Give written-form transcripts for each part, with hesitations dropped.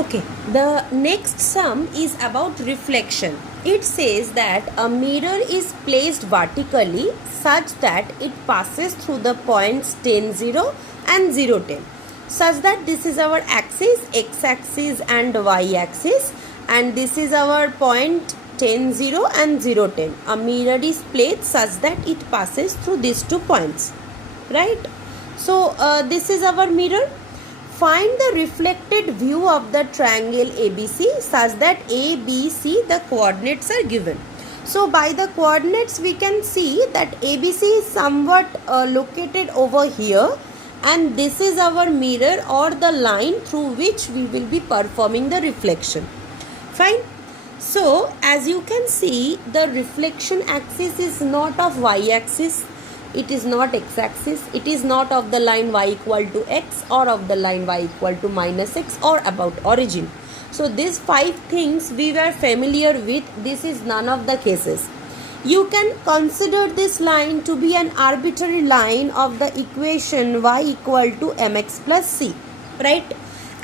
Okay, the next sum is about reflection. It says that a mirror is placed vertically such that it passes through the points 10, 0 and 0, 10. Such that this is our axis, x-axis and y-axis, and this is our point 10, 0 and 0, 10. A mirror is placed such that it passes through these 2 points, right? So, this is our mirror. Find the reflected view of the triangle ABC such that ABC, the coordinates are given. So by the coordinates we can see that ABC is somewhat located over here, and this is our mirror or the line through which we will be performing the reflection. Fine. So as you can see, the reflection axis is not of y-axis. It is not x-axis, it is not of the line y equal to x or of the line y equal to minus x or about origin. So these 5 things we were familiar with. This is none of the cases. You can consider this line to be an arbitrary line of the equation y equal to mx plus c, right?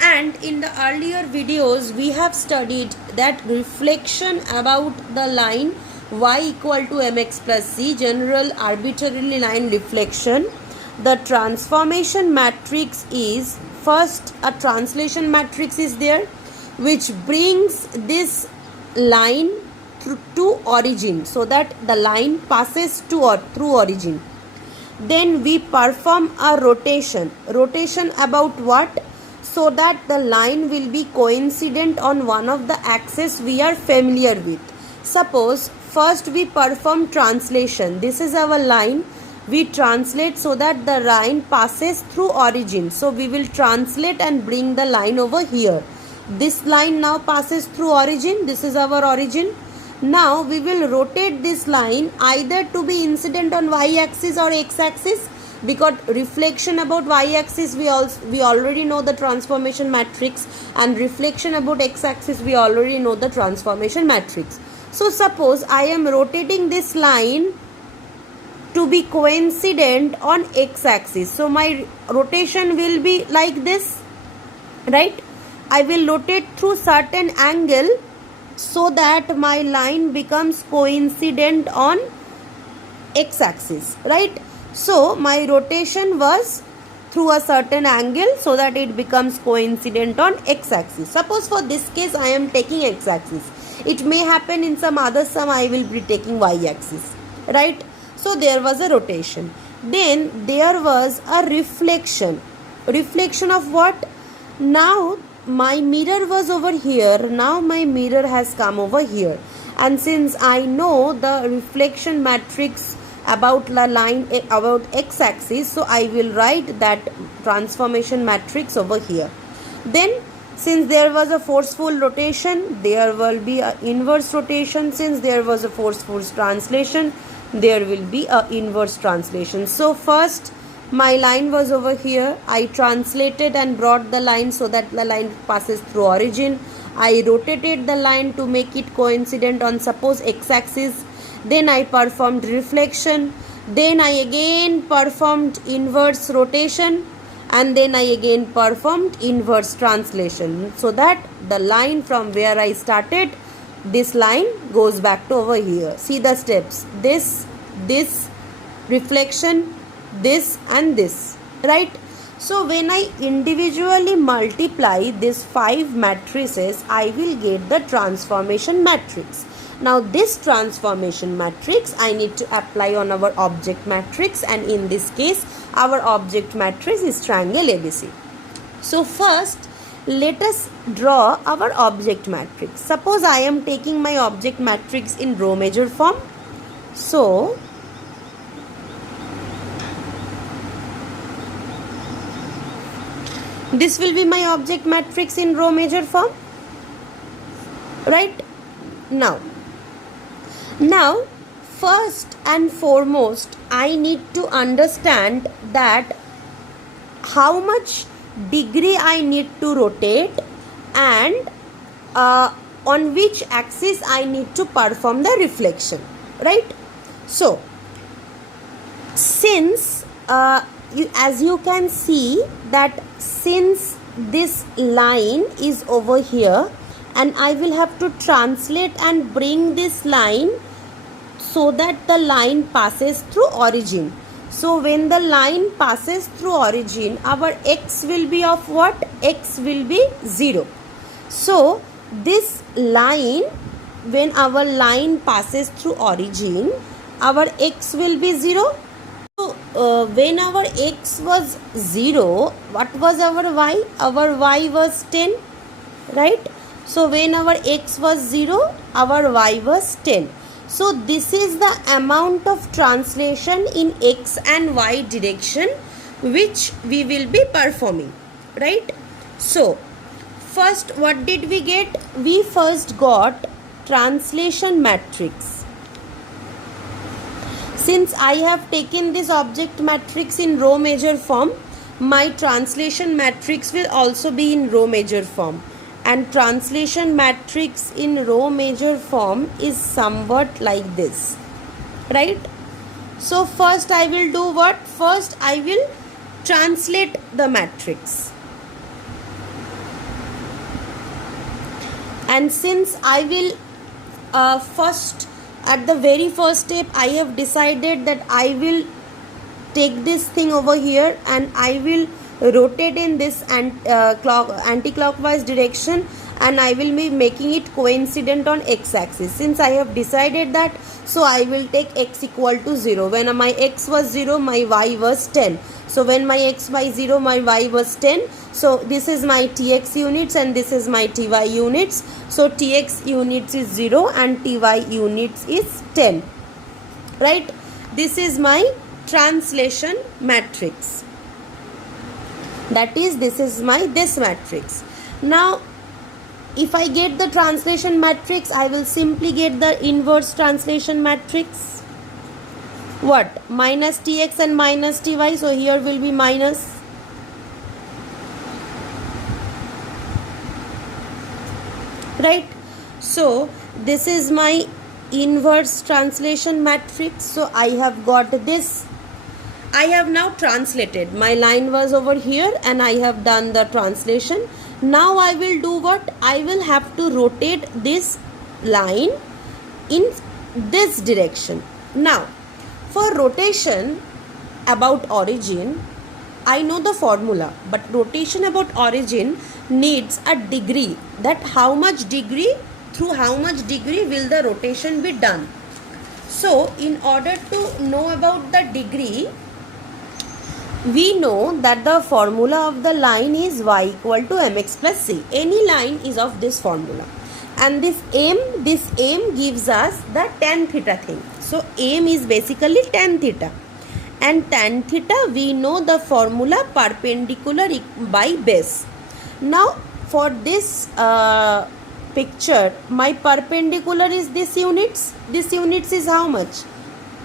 And in the earlier videos we have studied that reflection about the line y equal to mx plus c, general arbitrary line reflection. The transformation matrix is, first a translation matrix is there which brings this line to origin so that the line passes to through origin. Then we perform a rotation about what? So that the line will be coincident on one of the axes we are familiar with. Suppose first we perform translation. This is our line. We translate so that the line passes through origin. So we will translate and bring the line over here. This line now passes through origin. This is our origin. Now we will rotate this line either to be incident on y-axis or x-axis, because reflection about y-axis we already know the transformation matrix, and reflection about x-axis we already know the transformation matrix. So suppose I am rotating this line to be coincident on x-axis. So my rotation will be like this, right? I will rotate through certain angle so that my line becomes coincident on x-axis, right? So my rotation was through a certain angle so that it becomes coincident on x-axis. Suppose for this case I am taking x-axis. It may happen in some other sum I will be taking y-axis, right? So there was a rotation. Then there was a reflection. Reflection of what? Now my mirror was over here. Now my mirror has come over here. And since I know the reflection matrix about the line about x-axis, so I will write that transformation matrix over here. Then since there was a forceful rotation, there will be an inverse rotation. Since there was a forceful translation, there will be an inverse translation. So first my line was over here. I translated and brought the line so that the line passes through origin. I rotated the line to make it coincident on suppose x-axis. Then I performed reflection. Then I again performed inverse rotation. And then I again performed inverse translation so that the line from where I started, this line goes back to over here. See the steps. This, reflection, this and this, right? So when I individually multiply these 5 matrices, I will get the transformation matrix. Now this transformation matrix I need to apply on our object matrix, and in this case our object matrix is triangle ABC. So first let us draw our object matrix. Suppose I am taking my object matrix in row measure form. So this will be my object matrix in row measure form, right? Now first and foremost I need to understand that how much degree I need to rotate and on which axis I need to perform the reflection, right? So since as you can see that since this line is over here, and I will have to translate and bring this line so that the line passes through origin. So when the line passes through origin, our x will be of what? X will be 0. So this line, when our line passes through origin, our x will be 0. So when our x was 0, what was our y? Our y was 10, right? So when our x was 0, our y was 10. So this is the amount of translation in x and y direction which we will be performing, right? So first, what did we get? We first got translation matrix. Since I have taken this object matrix in row measure form, my translation matrix will also be in row measure form. And translation matrix in row measure form is somewhat like this, right? So first I will do what? First I will translate the matrix. And since I will first, at the very first step, I have decided that I will take this thing over here and I will rotate in this anti-clockwise direction, and I will be making it coincident on x-axis. Since I have decided that, so I will take x equal to 0. When my x was 0, my y was 10. So when my x was 0, my y was 10. So this is my tx units and this is my ty units. So tx units is 0 and ty units is 10, right? This is my translation matrix. That is, this is my this matrix. Now if I get the translation matrix, I will simply get the inverse translation matrix. What? Minus tx and minus ty. So here will be minus. Right? So this is my inverse translation matrix. So I have got this. I have now translated. My line was over here and I have done the translation. Now I will do what? I will have to rotate this line in this direction. Now for rotation about origin, I know the formula, but rotation about origin needs a degree. That how much degree, through how much degree will the rotation be done. So in order to know about the degree, we know that the formula of the line is y equal to mx plus c. Any line is of this formula. And this m gives us the tan theta thing. So m is basically tan theta. And tan theta, we know the formula perpendicular by base. Now for this picture, my perpendicular is this units. This units is how much?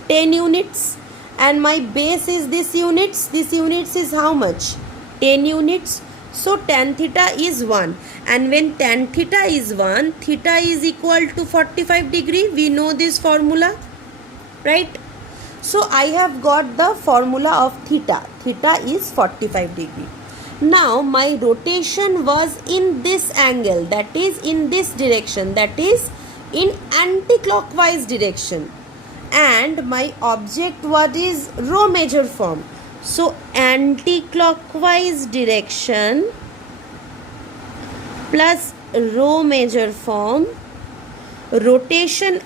10 units. And my base is this units. This units is how much? 10 units. So tan theta is 1. And when tan theta is 1, theta is equal to 45 degree. We know this formula, right? So I have got the formula of theta. Theta is 45 degree. Now my rotation was in this angle, that is in this direction, that is in anti-clockwise direction. And my object what is row measure form. So anti-clockwise direction plus row measure form, rotation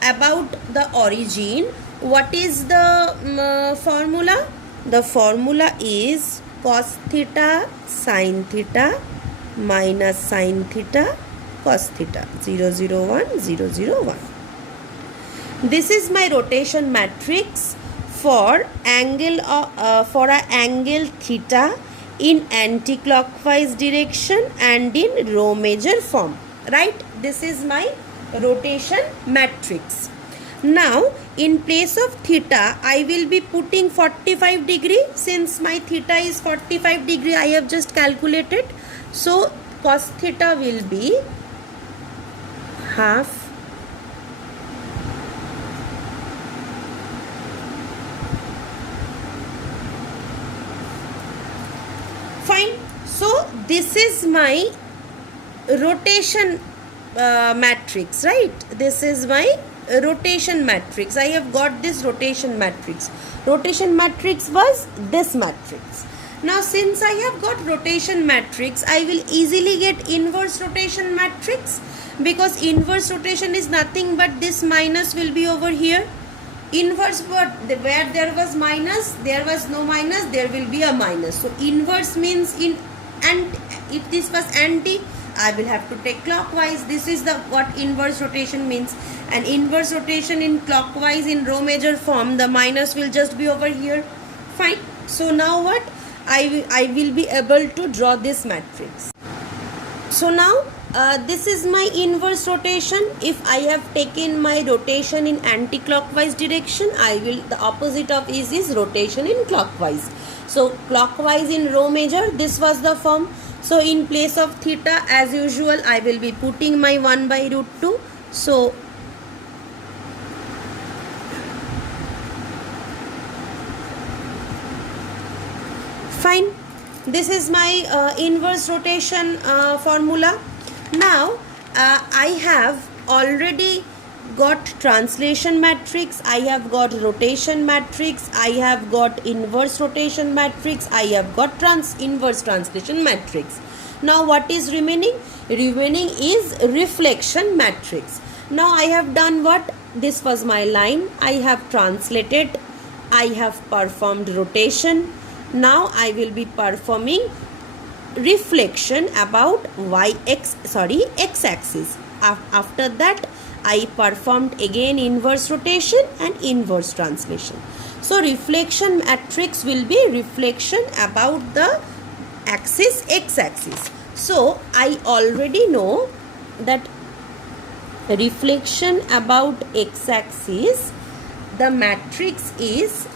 about the origin. What is the formula? The formula is cos theta sin theta minus sin theta cos theta 0 0 1 0 0 1. This is my rotation matrix for angle for a angle theta in anti-clockwise direction and in row measure form, right? This is my rotation matrix. Now in place of theta, I will be putting 45 degree. Since my theta is 45 degree, I have just calculated. So cos theta will be half fine. So this is my rotation matrix, right? This is my rotation matrix. I have got this rotation matrix. Rotation matrix was this matrix. Now since I have got rotation matrix, I will easily get inverse rotation matrix, because inverse rotation is nothing but this minus will be over here. Inverse, what, where there was minus, there was no minus, there will be a minus. So inverse means in, and if this was anti, I will have to take clockwise. This is the what inverse rotation means. And inverse rotation in clockwise in row major form, the minus will just be over here. Fine. So now what? I will be able to draw this matrix. So now this is my inverse rotation. If I have taken my rotation in anti-clockwise direction, the opposite of is rotation in clockwise. So clockwise in row major, this was the form. So in place of theta, as usual, I will be putting my 1 by root 2. So fine. This is my inverse rotation formula. Now I have already got translation matrix, I have got rotation matrix, I have got inverse rotation matrix, I have got inverse translation matrix. Now what is remaining? Remaining is reflection matrix. Now I have done what? This was my line. I have translated, I have performed rotation. Now I will be performing reflection about x-axis. After that I performed again inverse rotation and inverse translation. So reflection matrix will be reflection about the axis x-axis. So I already know that reflection about x-axis, the matrix is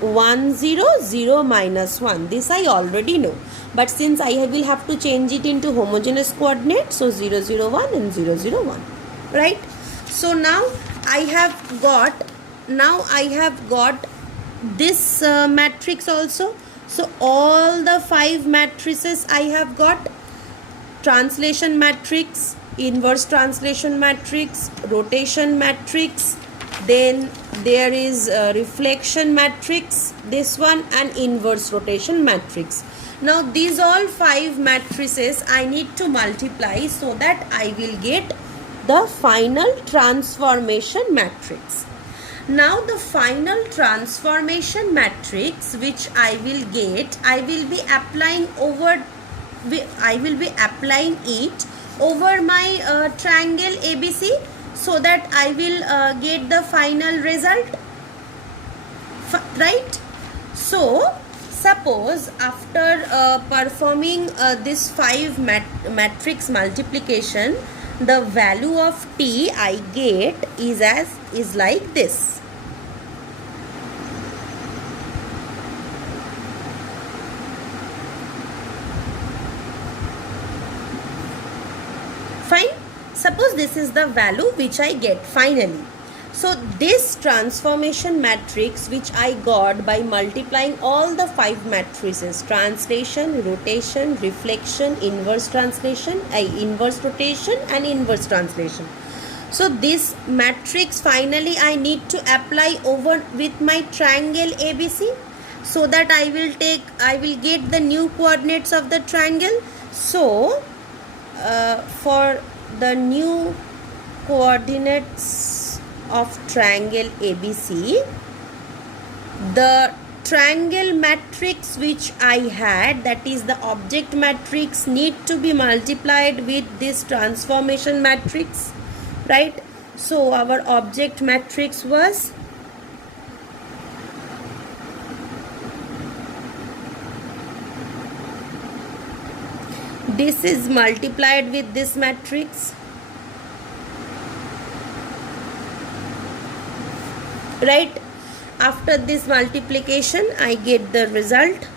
1 0 0 minus 1. This I already know, but since I will have to change it into homogeneous coordinates, so 0 0 1 and 0 0 1, right? So now I have got this matrix also. So all the 5 matrices I have got: translation matrix, inverse translation matrix, rotation matrix, then there is reflection matrix, this one, and inverse rotation matrix. Now these all 5 matrices I need to multiply so that I will get the final transformation matrix. Now the final transformation matrix which I will get, I will be applying it over my triangle ABC, so that I will get the final result, right? So suppose after performing this 5 matrix multiplication, the value of t I get is like this. Fine. Suppose this is the value which I get finally. So this transformation matrix which I got by multiplying all the 5 matrices: translation, rotation, reflection, inverse translation, inverse rotation and inverse translation. So this matrix finally I need to apply over with my triangle ABC, so that I will get the new coordinates of the triangle. So for the new coordinates of triangle ABC, the triangle matrix which I had, that is the object matrix, need to be multiplied with this transformation matrix, right? So our object matrix was this is multiplied with this matrix, right? After this multiplication I get the result.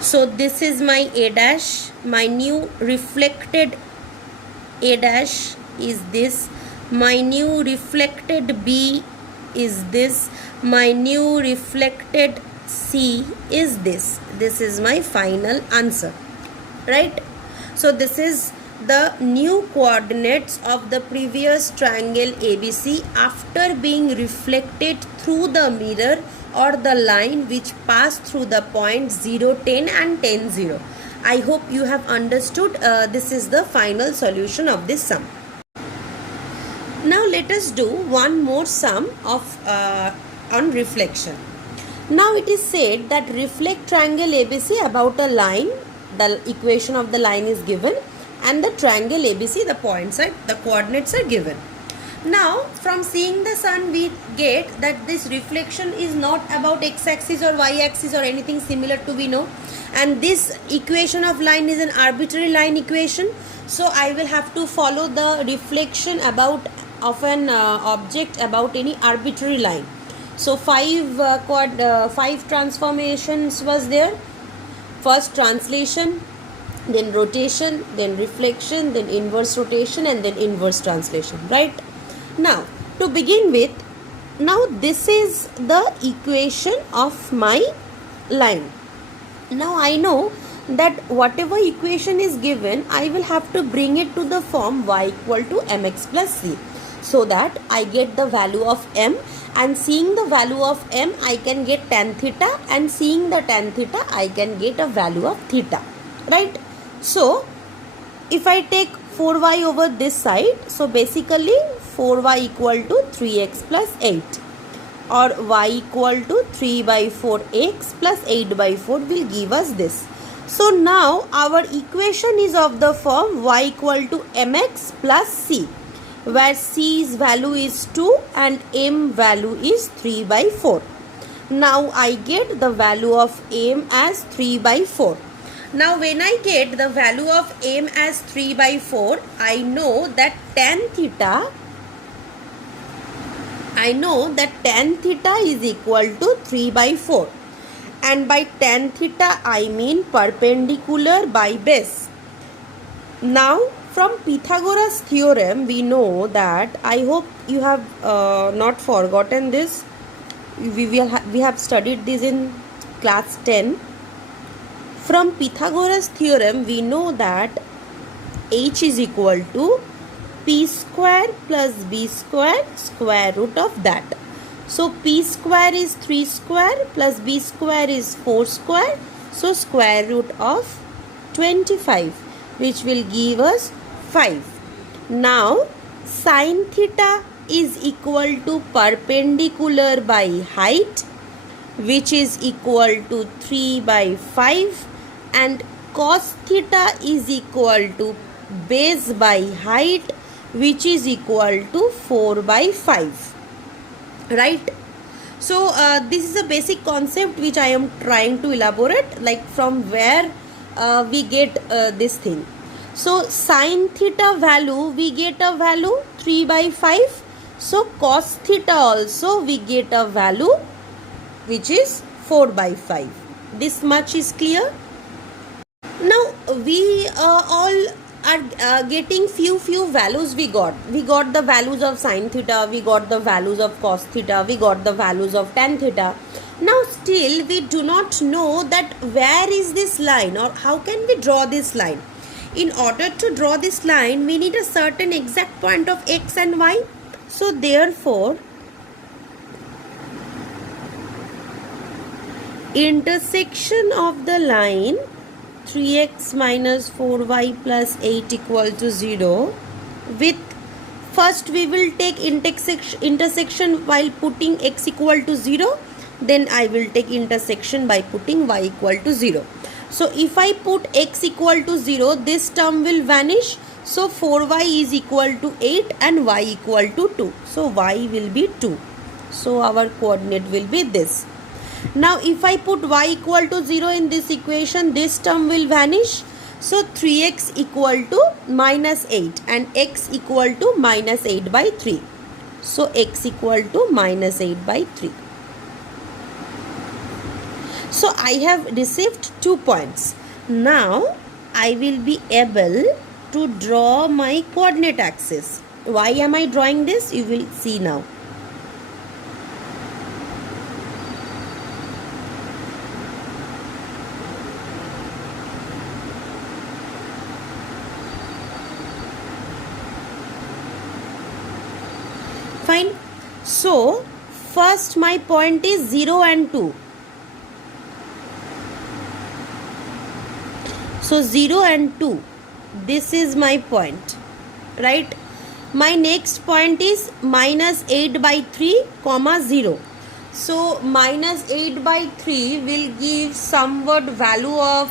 So this is my A dash, my new reflected A dash is this. my new reflected B is this, my new reflected C is this. This is my final answer, right? So this is the new coordinates of the previous triangle ABC after being reflected through the mirror or the line which passed through the points 0, 10 and 10, 0. I hope you have understood. This is the final solution of this sum. Now let us do one more sum of on reflection. Now it is said that reflect triangle ABC about a line. The equation of the line is given and the triangle ABC, the coordinates are given. Now from seeing the sun we get that this reflection is not about x-axis or y-axis or anything similar to we know, and this equation of line is an arbitrary line equation. So I will have to follow the reflection of an object about any arbitrary line. So five transformations was there. First translation, then rotation, then reflection, then inverse rotation and then inverse translation, right? Now to begin with, now this is the equation of my line. Now I know that whatever equation is given, I will have to bring it to the form y equal to mx plus c, so that I get the value of m, and seeing the value of m I can get tan theta, and seeing the tan theta I can get a value of theta, right? So if I take 4y over this side, so basically 4y equal to 3x plus 8, or y equal to 3 by 4x plus 8 by 4 will give us this. So now our equation is of the form y equal to mx plus c, where c's value is 2 and m value is 3 by 4. Now I get the value of m as 3 by 4. Now when I get the value of m as 3 by 4, I know that tan theta is equal to 3 by 4. And by tan theta I mean perpendicular by base. Now from Pythagoras theorem we know that, I hope you have not forgotten this, we have studied this in class 10. From Pythagoras theorem we know that h is equal to p square plus b square square root of that. So p square is 3 square plus b square is 4 square, so square root of 25, which will give us 5. Now sin theta is equal to perpendicular by height, which is equal to 3 by 5, and cos theta is equal to base by height, which is equal to 4 by 5, right? So this is a basic concept which I am trying to elaborate, like from where we get this thing. So sin theta value, we get a value 3 by 5. So cos theta also we get a value which is 4 by 5. This much is clear. Now we all are getting few values. We got the values of sin theta, we got the values of cos theta, we got the values of tan theta. Now still we do not know that where is this line, or how can we draw this line. In order to draw this line we need a certain exact point of x and y. So therefore intersection of the line 3x minus 4y plus 8 equal to 0 with, first we will take intersection while putting x equal to 0, then I will take intersection by putting y equal to 0. So if I put x equal to 0, this term will vanish. So 4y is equal to 8 and y equal to 2. So y will be 2. So our coordinate will be this. Now if I put y equal to 0 in this equation, this term will vanish. So 3x equal to minus 8 and x equal to minus 8 by 3. So x equal to minus 8 by 3. So I have received 2 points. Now I will be able to draw my coordinate axis. Why am I drawing this? You will see now. Fine. So first my point is 0 and 2. So 0 and 2. This is my point. Right? My next point is minus 8 by 3 comma 0. So minus 8 by 3 will give somewhat value of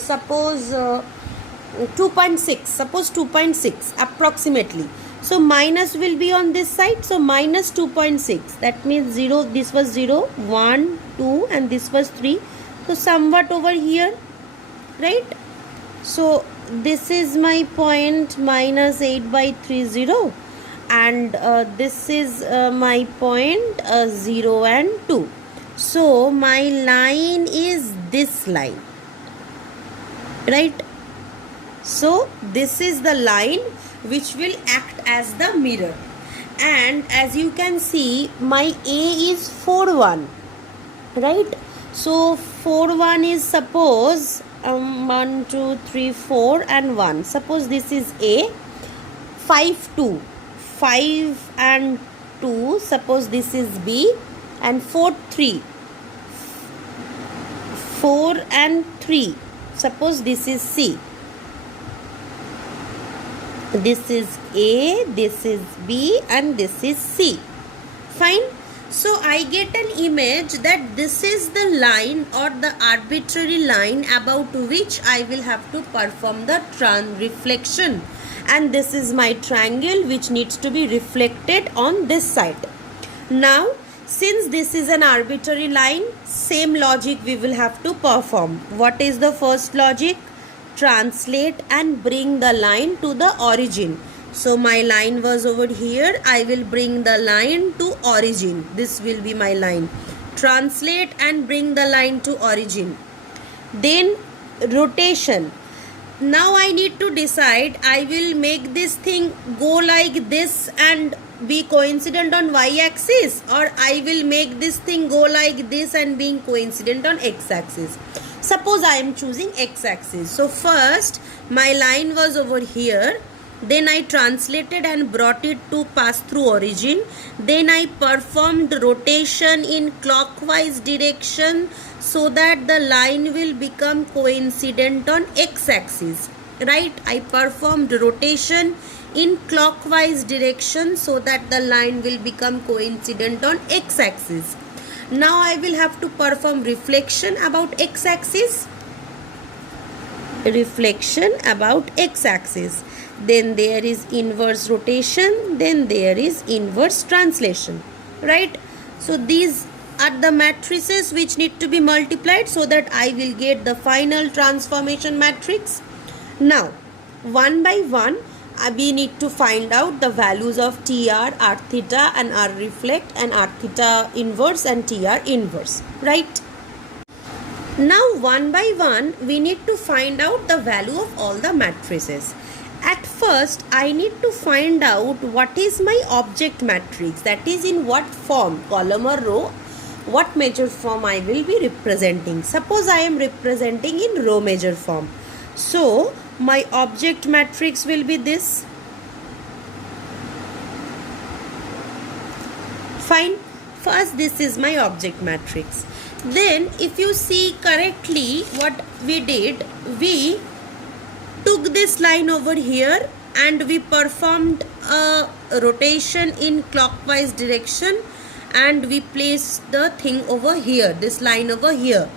suppose 2.6. Suppose 2.6 approximately. So minus will be on this side. So minus 2.6. That means 0. This was 0, 1, 2 and this was 3. So somewhat over here. Right? So this is my point minus 8 by 3 0 and this is my point 0 and 2. So my line is this line, right? So this is the line which will act as the mirror, and as you can see my A is 4 1, right? So 4 1 is suppose 1 2 3 4 and 1. Suppose this is A. 5 2, 5 and 2. Suppose this is B, and 4 3, 4 and 3. Suppose this is C. This is A, this is B and this is C. Fine. So I get an image that this is the line or the arbitrary line about which I will have to perform the reflection, and this is my triangle which needs to be reflected on this side. Now since this is an arbitrary line, same logic we will have to perform. What is the first logic? Translate and bring the line to the origin. So my line was over here. I will bring the line to origin. This will be my line. Translate and bring the line to origin. Then rotation. Now I need to decide, I will make this thing go like this and be coincident on y-axis, or I will make this thing go like this and being coincident on x-axis. Suppose I am choosing x-axis. So first my line was over here. Then I translated and brought it to pass through origin. Then I performed rotation in clockwise direction so that the line will become coincident on x-axis. Right? I performed rotation in clockwise direction so that the line will become coincident on x-axis. Now I will have to perform reflection about x-axis. Reflection about x-axis. Then there is inverse rotation, then there is inverse translation, right? So these are the matrices which need to be multiplied so that I will get the final transformation matrix. Now one by one we need to find out the values of TR, R theta and R reflect and R theta inverse and TR inverse, right? Now one by one we need to find out the value of all the matrices. At first I need to find out what is my object matrix, that is in what form, column or row, what measure form I will be representing. Suppose I am representing in row measure form. So my object matrix will be this. Fine. First this is my object matrix. Then if you see correctly what we did, we took this line over here and we performed a rotation in clockwise direction and we placed the thing over here, this line over here.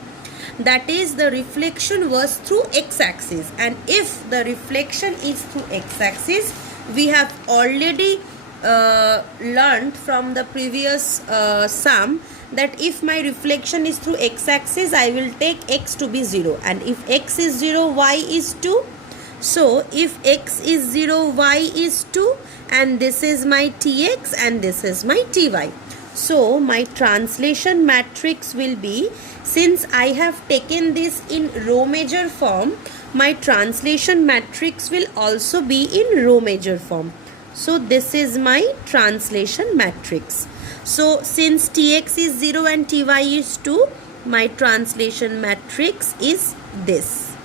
That is, the reflection was through x-axis, and if the reflection is through x-axis, we have already learned from the previous sum that if my reflection is through x-axis, I will take x to be 0, and if x is 0, y is 2. So if x is 0, y is 2, and this is my tx and this is my ty. So my translation matrix will be, since I have taken this in row measure form, my translation matrix will also be in row measure form. So this is my translation matrix. So since Tx is 0 and Ty is 2, my translation matrix is this.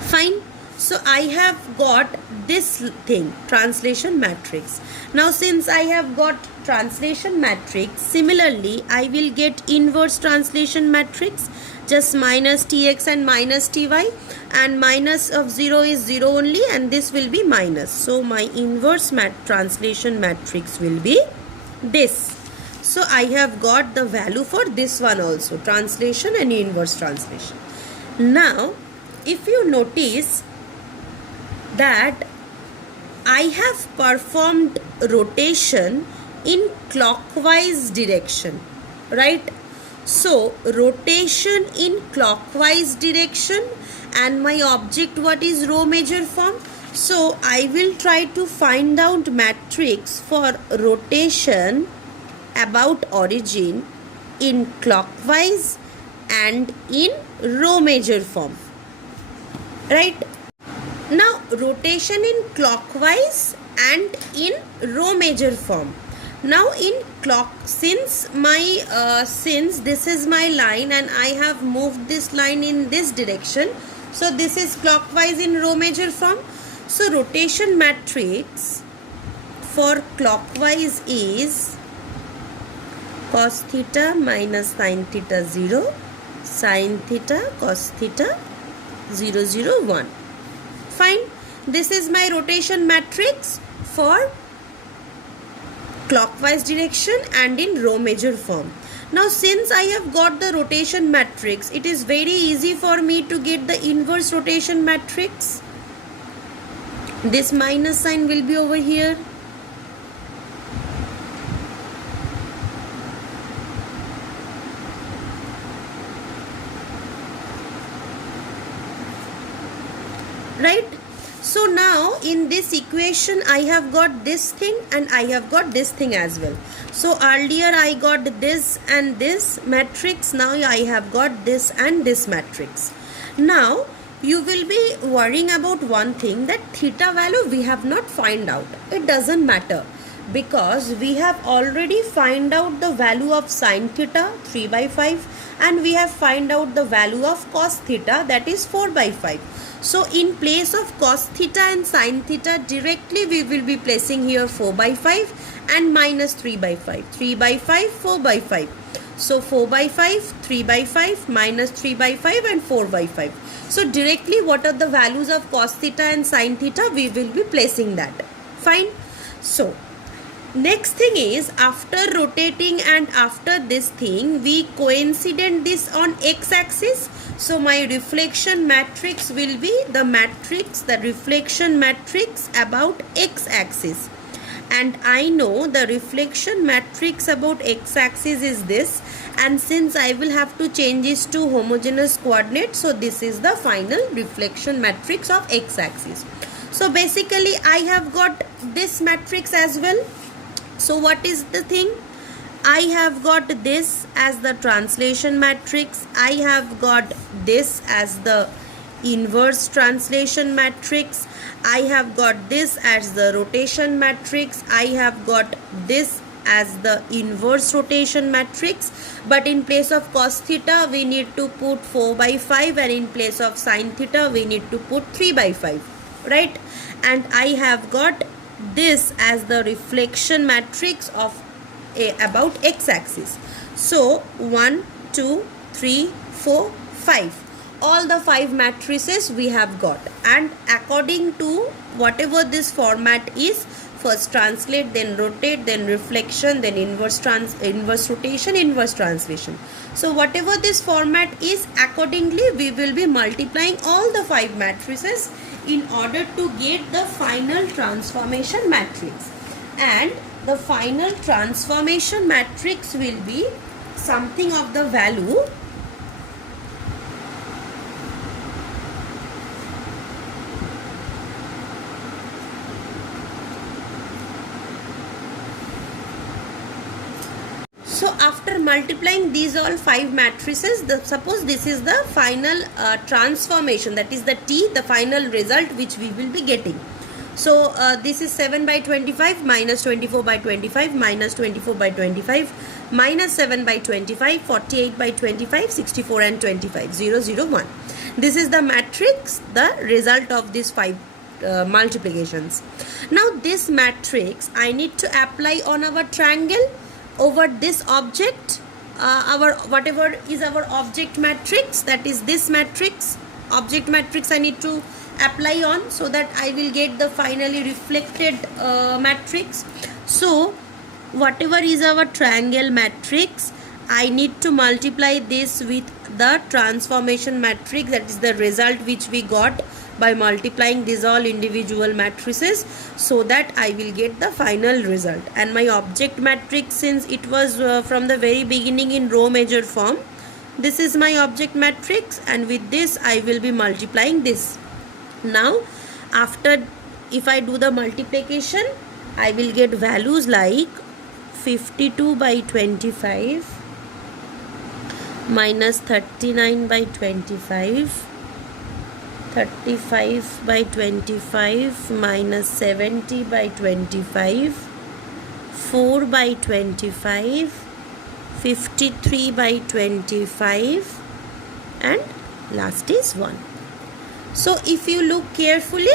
Fine. So I have got this thing, translation matrix. Now since I have got translation matrix, similarly I will get inverse translation matrix, just minus Tx and minus Ty, and minus of 0 is 0 only, and this will be minus. So my inverse translation matrix will be this. So I have got the value for this one also, translation and inverse translation. Now if you notice that I have performed rotation in clockwise direction, right? So rotation in clockwise direction, and my object what is row major form. So I will try to find out matrix for rotation about origin in clockwise and in row major form, right? Now rotation in clockwise and in row major form. Now in since this is my line and I have moved this line in this direction, so this is clockwise in row major form. So rotation matrix for clockwise is cos theta minus sin theta 0, sin theta cos theta 0 0 1. Fine. This is my rotation matrix for clockwise direction and in row major form. Now since I have got the rotation matrix, it is very easy for me to get the inverse rotation matrix. This minus sign will be over here. Right? So now in this equation I have got this thing and I have got this thing as well. So earlier I got this and this matrix, now I have got this and this matrix. Now you will be worrying about one thing, that theta value we have not find out. It doesn't matter, because we have already find out the value of sin theta 3 by 5 and we have find out the value of cos theta, that is 4 by 5. So in place of cos theta and sin theta, directly we will be placing here 4 by 5 and minus 3 by 5. 3 by 5, 4 by 5. So 4 by 5, 3 by 5, minus 3 by 5 and 4 by 5. So directly what are the values of cos theta and sin theta, we will be placing that. Fine. So next thing is, after rotating and after this thing, we coincident this on x-axis. So my reflection matrix will be the matrix, the reflection matrix about x-axis. And I know the reflection matrix about x-axis is this, and since I will have to change this to homogeneous coordinate, so this is the final reflection matrix of x-axis. So basically I have got this matrix as well. So what is the thing? I have got this as the translation matrix. I have got this as the inverse translation matrix. I have got this as the rotation matrix. I have got this as the inverse rotation matrix. But in place of cos theta, we need to put 4 by 5, and in place of sin theta, we need to put 3 by 5. Right? And I have got this as the reflection matrix of about x-axis. So 1, 2, 3, 4, 5. All the 5 matrices we have got, and according to whatever this format is, first translate, then rotate, then reflection, then inverse rotation, inverse translation. So whatever this format is, accordingly we will be multiplying all the 5 matrices in order to get the final transformation matrix. And the final transformation matrix will be something of the value So after multiplying these all 5 matrices, suppose this is the final transformation, that is the T, the final result which we will be getting. So this is 7 by 25 minus 24 by 25 minus 24 by 25 minus 7 by 25, 48 by 25, 64 and 25, 0, 0, 1. This is the matrix, the result of these 5 multiplications. Now this matrix I need to apply on our triangle over this object, our whatever is our object matrix, that is this matrix, object matrix I need to apply on, so that I will get the finally reflected matrix. So whatever is our triangle matrix, I need to multiply this with the transformation matrix, that is the result which we got by multiplying these all individual matrices, so that I will get the final result. And my object matrix, since it was from the very beginning in row measure form, this is my object matrix, and with this I will be multiplying this. Now after, if I do the multiplication, I will get values like 52 by 25 minus 39 by 25, 35 by 25 minus 70 by 25, 4 by 25, 53 by 25, and last is 1. So if you look carefully,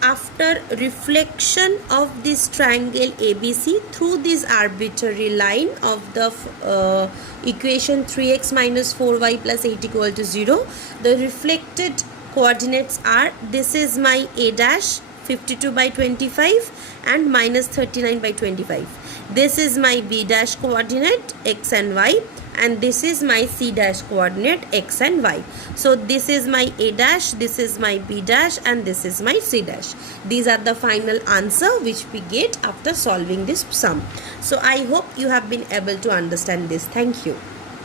after reflection of this triangle ABC through this arbitrary line of the equation 3x minus 4y plus 8 equal to 0, the reflected coordinates are, this is my A dash 52 by 25 and minus 39 by 25. This is my B dash coordinate x and y, and this is my C dash coordinate x and y. So this is my A dash, this is my B dash, and this is my C dash. These are the final answer which we get after solving this sum. So I hope you have been able to understand this. Thank you.